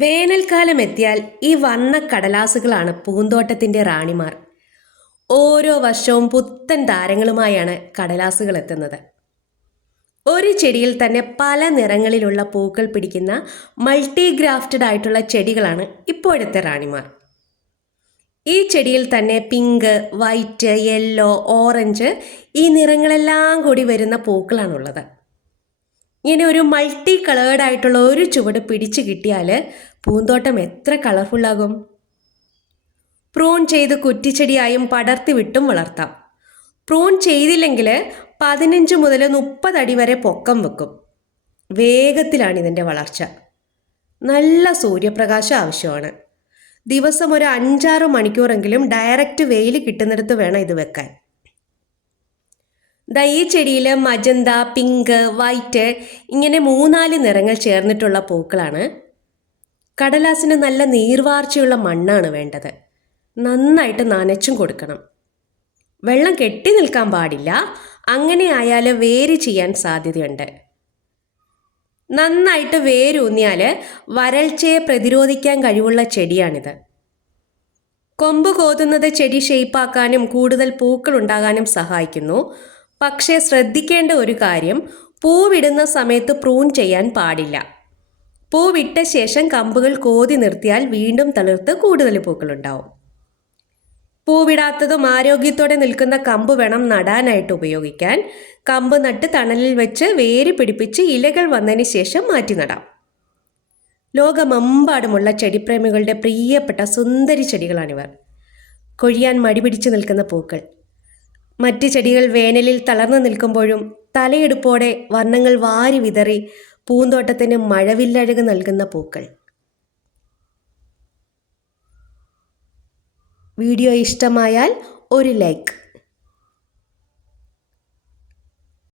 വേനൽക്കാലം എത്തിയാൽ ഈ വർണ കടലാസുകളാണ് പൂന്തോട്ടത്തിന്റെ റാണിമാർ. ഓരോ വർഷവും പുത്തൻ താരങ്ങളുമായാണ് കടലാസുകൾ എത്തുന്നത്. ഒരു ചെടിയിൽ തന്നെ പല നിറങ്ങളിലുള്ള പൂക്കൾ പിടിക്കുന്ന മൾട്ടി ഗ്രാഫ്റ്റഡ് ആയിട്ടുള്ള ചെടികളാണ് ഇപ്പോഴത്തെ റാണിമാർ. ഈ ചെടിയിൽ തന്നെ പിങ്ക് വൈറ്റ് യെല്ലോ ഓറഞ്ച് ഈ നിറങ്ങളെല്ലാം കൂടി വരുന്ന പൂക്കളാണുള്ളത്. ഇങ്ങനെ ഒരു മൾട്ടി കളേർഡ് ആയിട്ടുള്ള ഒരു ചുവട് പിടിച്ചു കിട്ടിയാൽ പൂന്തോട്ടം എത്ര കളർഫുള്ളാകും പ്രൂൺ ചെയ്ത് കുറ്റിച്ചെടിയായും പടർത്തി വിട്ടും വളർത്താം. പ്രൂൺ ചെയ്തില്ലെങ്കിൽ പതിനഞ്ച് മുതൽ മുപ്പത് അടി വരെ പൊക്കം വെക്കും. വേഗത്തിലാണ് ഇതിന്റെ വളർച്ച. നല്ല സൂര്യപ്രകാശം ആവശ്യമാണ്. ദിവസം ഒരു അഞ്ചാറ് മണിക്കൂറെങ്കിലും ഡയറക്റ്റ് വെയിൽ കിട്ടുന്നിടത്ത് വേണം ഇത് വെക്കാൻ. ദാ ഈ ചെടിയിൽ മജന്ത പിങ്ക് വൈറ്റ് ഇങ്ങനെ മൂന്നാൽ നിറങ്ങൾ ചേർന്നിട്ടുള്ള പൂക്കളാണ്. കടലാസിന് നല്ല നീർവാർച്ചയുള്ള മണ്ണാണ് വേണ്ടത്. നന്നായിട്ട് നനച്ചും കൊടുക്കണം. വെള്ളം കെട്ടി നിൽക്കാൻ പാടില്ല. അങ്ങനെ ആയാൽ വേര് ചെയ്യാൻ സാധ്യതയുണ്ട്. നന്നായിട്ട് വേരൂന്നിയാൽ വരൾച്ചയെ പ്രതിരോധിക്കാൻ കഴിവുള്ള ചെടിയാണിത്. കൊമ്പ് കോതുന്നത് ചെടി ഷെയ്പ്പാക്കാനും കൂടുതൽ പൂക്കൾ ഉണ്ടാകാനും സഹായിക്കുന്നു. പക്ഷേ ശ്രദ്ധിക്കേണ്ട ഒരു കാര്യം പൂവിടുന്ന സമയത്ത് പ്രൂൺ ചെയ്യാൻ പാടില്ല. പൂവിട്ട ശേഷം കമ്പുകൾ കോതി നിർത്തിയാൽ വീണ്ടും തളിർത്ത് കൂടുതൽ പൂക്കളുണ്ടാവും. പൂവിടാത്തതും ആരോഗ്യത്തോടെ നിൽക്കുന്ന കമ്പ് വേണം നടാനായിട്ട് ഉപയോഗിക്കാൻ. കമ്പ് നട്ട് തണലിൽ വെച്ച് വേര് പിടിപ്പിച്ച് ഇലകൾ വന്നതിന് ശേഷം മാറ്റി നടാം. ലോകമെമ്പാടുമുള്ള ചെടിപ്രേമികളുടെ പ്രിയപ്പെട്ട സുന്ദരി ചെടികളാണിവർ. കൊഴിയാൻ മടി പിടിച്ചു നിൽക്കുന്ന പൂക്കൾ. മറ്റ് ചെടികൾ വേനലിൽ തളർന്നു നിൽക്കുമ്പോഴും തലയെടുപ്പോടെ വർണങ്ങൾ വാരി വിതറി പൂന്തോട്ടത്തിന് മഴവില്ലഴക് നൽകുന്ന പൂക്കൾ. വീഡിയോ ഇഷ്ടമായാൽ ഒരു ലൈക്ക്.